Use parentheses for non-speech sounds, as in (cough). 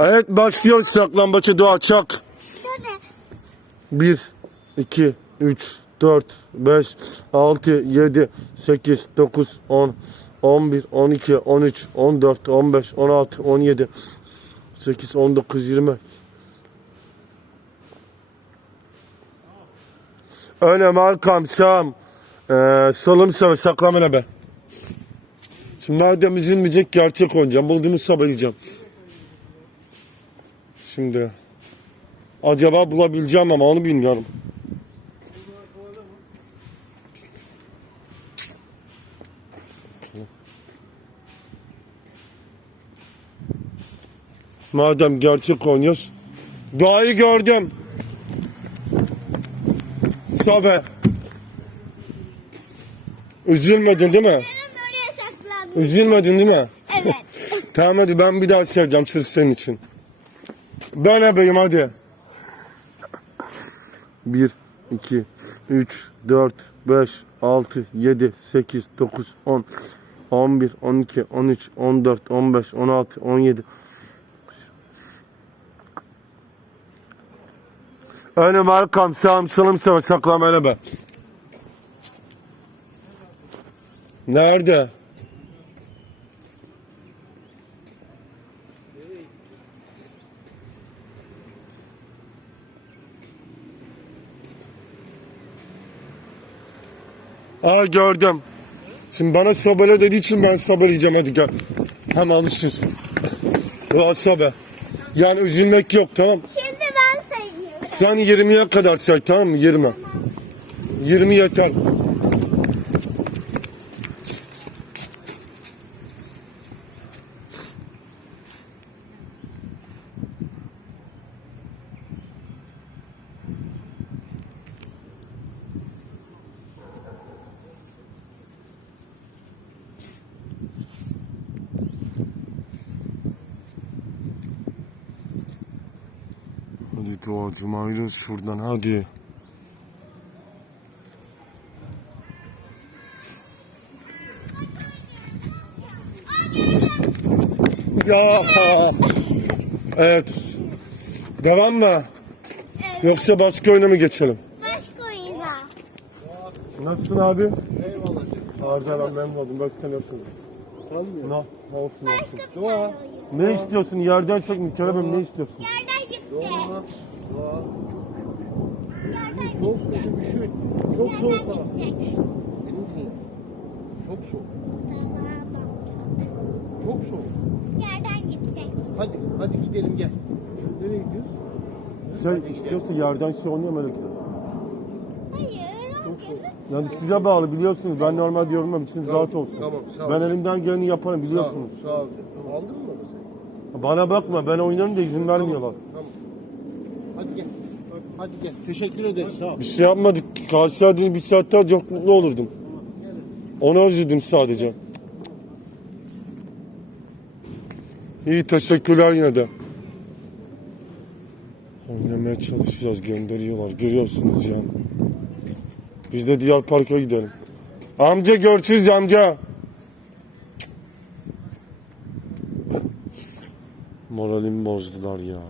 Evet başlıyoruz saklambaçı doğa çak. Şöyle. 1, 2, 3, 4, 5, 6, 7, 8, 9, 10, 11, 12, 13, 14, 15, 16, 17, 8, 19, 20. Önem, arkam, sağım, ee, solum, sağ, saklamana be. Şimdi madem üzülmeyecek gerçek oynayacağım. Bulduğumu sabayacağım. Şimdi acaba bulabileceğim ama onu bilmiyorum. Madem gerçek oynuyoruz. Doğayı gördüm. Sabe. Üzülmedin değil mi? Üzülmedin değil mi? Evet. (laughs) Tamam hadi ben bir daha seveceğim sırf senin için. Ben ebeyim hadi. 1, 2, 3, 4, 5, 6, 7, 8, 9, 10, 11, 12, 13, 14, 15, 16, 17. Önüm arkam sağım sılım sıvı saklama öyle be. Nerede? Aa gördüm. Şimdi bana sobele dediği için ben sobeleyeceğim hadi gel. Hem alışır. Ya sobe. Yani üzülmek yok tamam. Şimdi ben sayıyorum. Sen 20'ye kadar say tamam mı? 20. 20 yeter. Hadi duacım ayrıl şuradan hadi. Ya. Evet. Devam mı? Evet. Yoksa başka oyuna mı geçelim? Başka oyuna. Nasılsın abi? Eyvallah. Arda ben memnun oldum. Bak tanıyorsun. Tanımıyorum. Ne? Ne olsun olsun. Başka bir tane oyun. Ne istiyorsun? Yerden çek mi? Kerem'im ne istiyorsun? Yerden Doğa. Doğa. Yerden Çok soğuk üşüyor. Çok soğuk hava. Benim dinle. Çok soğuk. Tamam. Çok soğuk. Yerden yüksek. Hadi hadi gidelim gel. Nereye gidiyoruz? Sen istiyorsun yerden şey oynuyor öyle. Hayır. hayır. Yani size bağlı biliyorsunuz. Ben normal yorumlam için rahat olsun. tamam, sağ ol. Ben elimden geleni yaparım Sağ ol. biliyorsunuz. Sağ ol. Aldın mı onu Bana bakma ben oynarım da izin vermiyorlar. Tamam. Hadi gel. Hadi gel. Teşekkür ederiz. Sağ ol. Bir şey yapmadık. Kalsaydın bir saat daha çok mutlu olurdum. Ona özledim sadece. İyi teşekkürler yine de. Oynamaya çalışacağız gönderiyorlar. Görüyorsunuz yani. Biz de diğer parka gidelim. Amca görüşürüz amca. Moralimi bozdular ya.